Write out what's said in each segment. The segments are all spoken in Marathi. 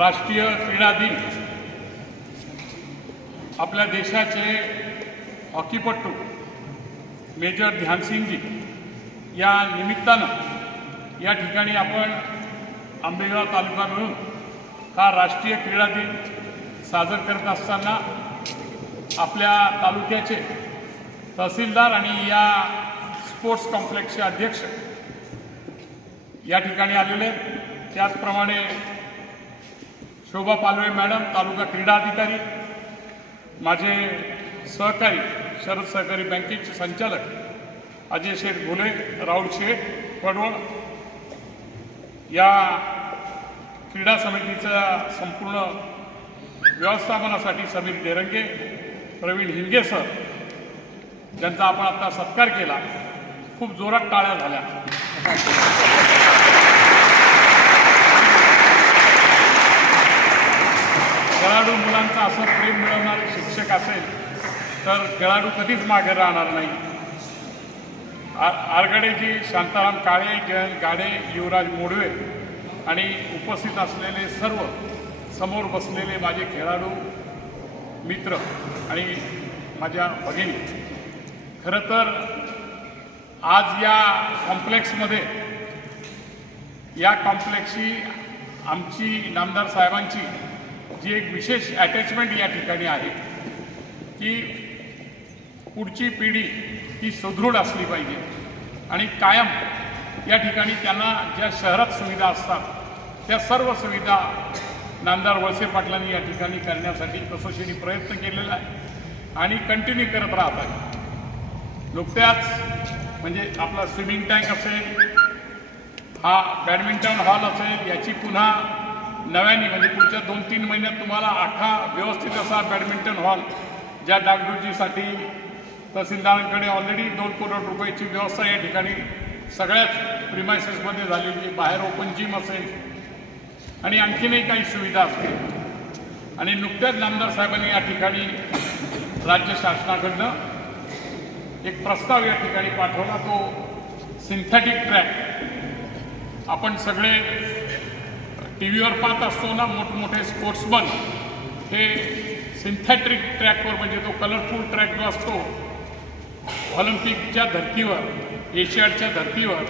राष्ट्रीय क्रीडा दिन. आपल्या देशाचे हॉकीपटू मेजर ध्यानसिंगजी या निमित्तानं या ठिकाणी आपण आंबेगाव तालुका मिळून हा राष्ट्रीय क्रीडा दिन साजर करत असताना आपल्या तालुक्याचे तहसीलदार आणि या स्पोर्ट्स कॉम्प्लेक्सचे अध्यक्ष या ठिकाणी आलेले त्याचप्रमाणे शोभा पालवे मॅडम तालुका क्रीडा अधिकारी माझे सहकारी शरद सहकारी बँकेचे संचालक अजय शेठ घोले राहुल शेठ पडवळ या क्रीडा समितीचा संपूर्ण व्यवस्थापनासाठी समीर देरंगे प्रवीण हिंगे सर ज्यांचा आपण आता सत्कार केला खूप जोरात टाळ्या झाल्या. खेळाडू मुलांचं असं प्रेम मिळवणारे शिक्षक असेल तर खेळाडू कधीच मागे राहणार नाही. आ- आरगडेजी शांताराम काळे जयंत गाडे युवराज मोडवे आणि उपस्थित असलेले सर्व समोर बसलेले माझे खेळाडू मित्र आणि माझ्या भगिनी. खरं तर आज या कॉम्प्लेक्समध्ये या कॉम्प्लेक्सची आमची नामदार साहेबांची जी एक विशेष अटॅचमेंट या ठिकाणी आहे की पुढची पिढी ही सुदृढ असली पाहिजे आणि कायम या ठिकाणी त्यांना ज्या शहरात सुविधा असतात त्या सर्व सुविधा नामदार वळसे पाटलांनी या ठिकाणी करण्यासाठी कसोशीने प्रयत्न केलेला आहे आणि कंटिन्यू करत राहत आहे. नुकत्याच म्हणजे आपला स्विमिंग टँक असेल हा बॅडमिंटन हॉल असेल याची पुन्हा नव्याने म्हणजे पुढच्या दोन तीन महिन्यात तुम्हाला आखा व्यवस्थित असा बॅडमिंटन हॉल ज्या डागडुजीसाठी तहसीलदारांकडे ऑलरेडी दोन करोड रुपयाची व्यवस्था या ठिकाणी सगळ्याच प्रिमायसेसमध्ये झालेली बाहेर ओपन जिम असेल आणि आणखीनही काही सुविधा असतील. आणि नुकत्याच नामदार साहेबांनी या ठिकाणी राज्य शासनाकडनं एक प्रस्ताव या ठिकाणी पाठवला तो सिंथेटिक ट्रॅक आपण सगळे टी व्हीवर पाहत असतो ना मोठमोठे स्पोर्ट्समन हे सिंथेटिक ट्रॅकवर म्हणजे तो कलरफुल ट्रॅक जो असतो ऑलिम्पिकच्या धर्तीवर एशियाडच्या धर्तीवर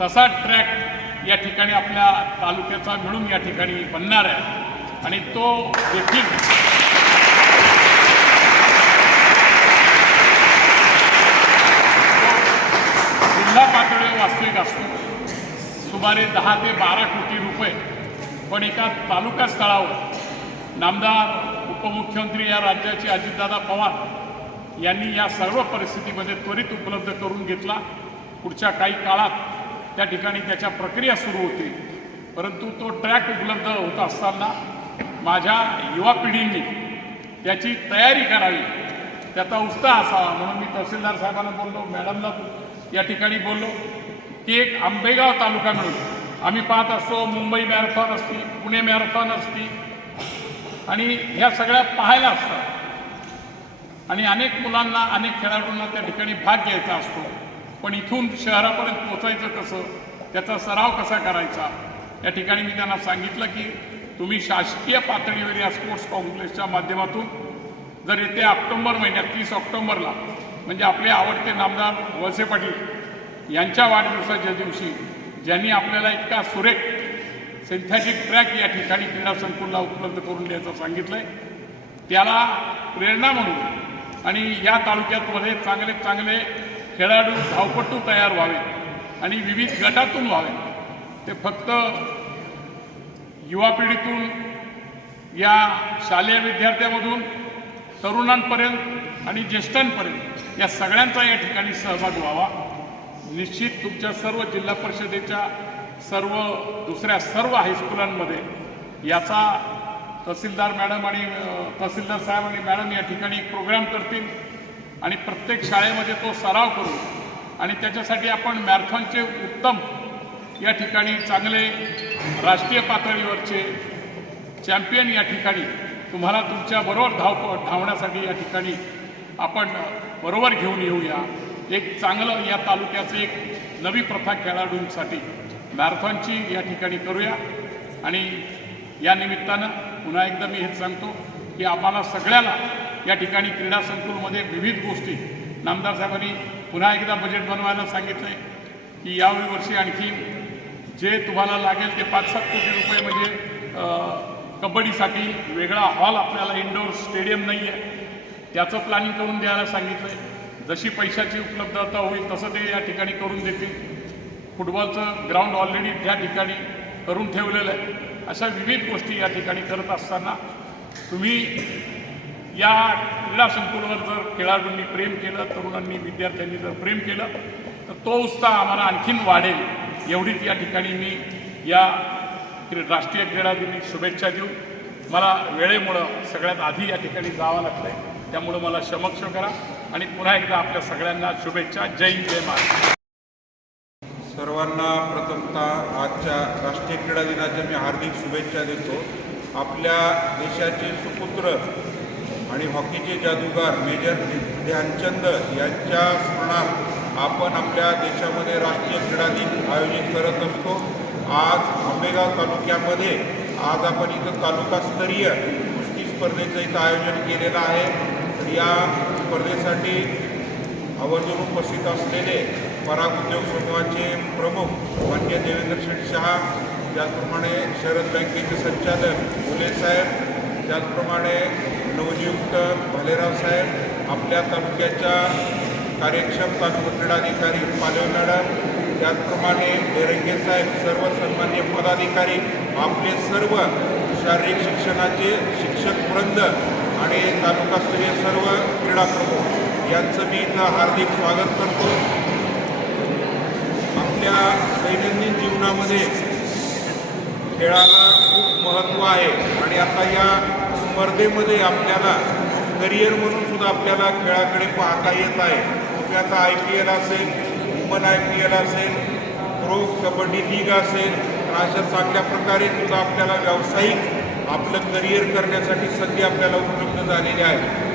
तसा ट्रॅक या ठिकाणी आपल्या तालुक्याचा मिळून या ठिकाणी बनणार आहे. आणि तो देखील जिल्हा पातळीवर वास्तविक असतो. सुमारे दहा ते बारा कोटी रुपये पण एका तालुका स्थळावर नामदार उपमुख्यमंत्री या राज्याचे अजितदादा पवार यांनी या सर्व परिस्थितीमध्ये त्वरित उपलब्ध करून घेतला. पुढच्या काही काळात त्या ठिकाणी त्याच्या प्रक्रिया सुरू होतील. परंतु तो ट्रॅक उपलब्ध होत असताना माझ्या युवा पिढींनी त्याची तयारी करावी त्याचा उत्साह असावा म्हणून मी तहसीलदार साहेबांना बोललो मॅडमला या ठिकाणी बोललो की एक आंबेगाव तालुका मिळून आम्ही पाहत असतो मुंबई मॅरेथॉन असती पुणे मॅरेथॉन असती. आणि ह्या सगळ्या पाहायला असतात. आणि अनेक मुलांना अनेक खेळाडूंना त्या ठिकाणी भाग घ्यायचा असतो. पण इथून शहरापर्यंत पोचायचं कसं? त्याचा सराव कसा करायचा? या ठिकाणी मी त्यांना सांगितलं की तुम्ही शासकीय पातळीवर या स्पोर्ट्स कॉम्प्लेक्सच्या माध्यमातून जर येत्या ऑक्टोंबर महिन्यात तीस ऑक्टोबरला म्हणजे आपले आवडते नामदार वळसे पाटील यांच्या वाढदिवसाच्या दिवशी ज्यांनी आपल्याला इतका सुरेख सिंथॅटिक ट्रॅक या ठिकाणी क्रीडा संकुलला उपलब्ध करून द्यायचं सांगितलं आहे त्याला प्रेरणा म्हणून आणि या तालुक्यातमध्ये चांगले चांगले खेळाडू धावपटू तयार व्हावे आणि विविध गटातून व्हावे ते फक्त युवा पिढीतून या शालेय विद्यार्थ्यामधून तरुणांपर्यंत आणि ज्येष्ठांपर्यंत या सगळ्यांचा या ठिकाणी सहभाग व्हावा. निश्चित तुमच्या सर्व जिल्हा परिषदेच्या सर्व दुसऱ्या सर्व हायस्कुलांमध्ये याचा तहसीलदार मॅडम आणि तहसीलदार साहेब आणि मॅडम या ठिकाणी एक प्रोग्राम करतील आणि प्रत्येक शाळेमध्ये तो सराव करू. आणि त्याच्यासाठी आपण मॅरेथॉनचे उत्तम या ठिकाणी चांगले राष्ट्रीय पातळीवरचे चॅम्पियन या ठिकाणी तुम्हाला तुमच्या बरोबर धाव धावण्यासाठी या ठिकाणी आपण बरोबर घेऊन येऊया. एक चांगलं या तालुक्याचं एक नवी प्रथा खेळाडूंसाठी मॅरेथॉनची या ठिकाणी करूया. आणि या निमित्तानं पुन्हा एकदा मी हेच सांगतो की आम्हाला सगळ्याला या ठिकाणी क्रीडा संकुलमध्ये विविध गोष्टी नामदार साहेबांनी पुन्हा एकदा बजेट बनवायला सांगितलं आहे की यावेळी वर्षी आणखी जे तुम्हाला लागेल ते पाच सात कोटी रुपये म्हणजे कबड्डीसाठी वेगळा हॉल आपल्याला इंडोर स्टेडियम नाही आहे त्याचं प्लॅनिंग करून द्यायला सांगितलं आहे जशी पैशाची उपलब्धता होईल तसं ते या ठिकाणी करून देतील. फुटबॉलचं ग्राउंड ऑलरेडी त्या ठिकाणी करून ठेवलेलं आहे. अशा विविध गोष्टी या ठिकाणी करत असताना तुम्ही या क्रीडा संकुलवर जर खेळाडूंनी प्रेम केलं तरुणांनी विद्यार्थ्यांनी जर प्रेम केलं तर तो उत्साह आम्हाला आणखीन वाढेल. एवढीच या ठिकाणी मी या राष्ट्रीय क्रीडा दिनी शुभेच्छा देऊन मला वेळेमुळं सगळ्यात आधी या ठिकाणी जावं लागलं आहे त्यामुळं मला क्षमक्ष करा. आणि पुन्हा एकदा आपल्या सगळ्यांना शुभेच्छा. जय हिंद, जय महाराष्ट्र. सर्वांना प्रथमतः आजच्या राष्ट्रीय क्रीडा दिनाच्या मी हार्दिक शुभेच्छा देतो. आपल्या देशाचे सुपुत्र आणि हॉकीचे जादूगार मेजर ध्यानचंद यांच्या स्मरणार्थ आपण आपल्या देशामध्ये राष्ट्रीय क्रीडा दिन आयोजित करत असतो. आज आंबेगाव तालुक्यामध्ये आज आपण इथं तालुकास्तरीय कुस्ती स्पर्धेचं इथं आयोजन केलेलं आहे. तर या स्पर्धेसाठी आवर्जून उपस्थित असलेले पराग उद्योग समूहाचे प्रमुख मान्य देवेंद्र शेठ शहा त्याचप्रमाणे शरद बँकेचे संचालक फुले साहेब त्याचप्रमाणे नवनियुक्त भालेराव साहेब आपल्या तालुक्याच्या कार्यक्षम तालुका क्रीडाधिकारी पालव मॅडम त्याचप्रमाणे बेरंगे साहेब सर्व सन्मान्य पदाधिकारी आपले सर्व शारीरिक शिक्षणाचे शिक्षक वृंद आणि तालुकास्तरीय सर्व क्रीडा प्रमुख यांचं मी इथं हार्दिक स्वागत करतो. आपल्या दैनंदिन जीवनामध्ये खेळाला खूप महत्त्व आहे आणि आता या स्पर्धेमध्ये आपल्याला करिअर म्हणून सुद्धा आपल्याला खेळाकडे पाहता येत आहे. मग आता आय पी एल असेल वुमन आय पी एल असेल प्रो कबड्डी लीग असेल अशा चांगल्या प्रकारे सुद्धा आपल्याला व्यावसायिक आपलं करिअर करण्यासाठी संधी आपल्याला उपलब्ध झालेली आहे.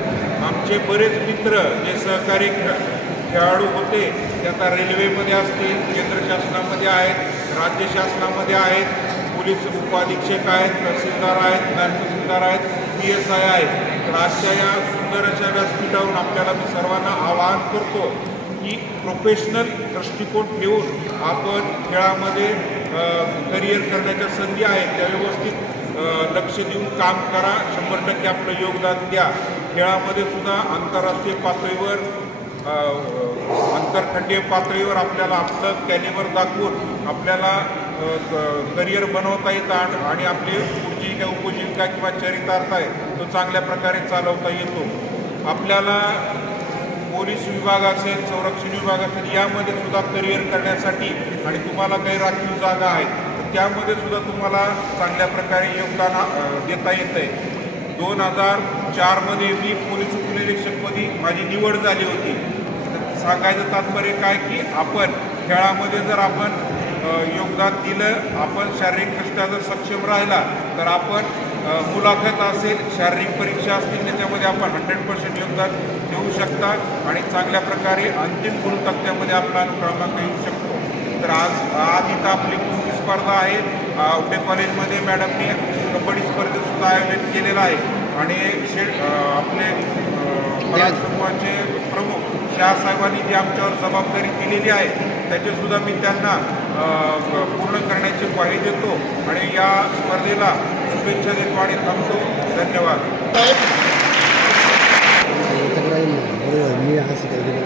आमचे बरेच मित्र जे सहकारी खेळाडू होते ते आता रेल्वेमध्ये असतील केंद्र शासनामध्ये आहेत राज्य शासनामध्ये आहेत पोलीस उपाधीक्षक आहेत तहसीलदार आहेत नायब तहसीलदार आहेत पी एस आय आहेत तर आजच्या या सुंदर अशा व्यासपीठावरून आपल्याला मी सर्वांना आवाहन करतो की प्रोफेशनल दृष्टिकोन ठेवून आपण खेळामध्ये करिअर करण्याच्या संधी आहेत त्या व्यवस्थित लक्ष देऊन काम करा. शंभर टक्के आपलं योगदान द्या. खेळामध्ये सुद्धा आंतरराष्ट्रीय पातळीवर आंतरखंडीय पातळीवर आपल्याला आपलं कॅलिबर दाखवून आपल्याला करिअर बनवता येतं आणि- आपली उपजीविका उपजीविका किंवा चरितार्थ आहे तो चांगल्या प्रकारे चालवता येतो. आपल्याला पोलीस विभाग असेल संरक्षण विभाग असेल यामध्ये सुद्धा करिअर करण्यासाठी आणि तुम्हाला काही राखीव जागा आहेत. त्यामध्ये सुद्धा तुम्हाला चांगल्या प्रकारे योगदान देता येतं आहे दोन हजार चारमध्ये मी पोलीस उपनिरीक्षकपदी माझी निवड झाली होती. तर सांगायचं तात्पर्य काय की आपण खेळामध्ये जर आपण योगदान दिलं आपण शारीरिकदृष्ट्या जर सक्षम राहिला तर आपण मुलाखत असेल शारीरिक परीक्षा असतील त्याच्यामध्ये आपण हंड्रेड पर्सेंट योगदान देऊ शकता आणि चांगल्या प्रकारे अंतिम गुणतक्त्यामध्ये आपला क्रमांक येऊ शकतो. तर आज आज इथं आपली स्पर्धा आहे. अ, कॉलेजमध्ये मॅडमनी कबड्डी स्पर्धेसुद्धा आयोजित केलेलं आहे. आणि शे आपले समूहाचे प्रमुख शहासाहेबांनी जी आमच्यावर जबाबदारी दिलेली आहे त्याचेसुद्धा मी त्यांना पूर्ण करण्याची ग्वाही देतो. आणि या स्पर्धेला शुभेच्छा देतो आणि थांबतो. धन्यवाद तक्रारी नाही बरोबर मी असं काही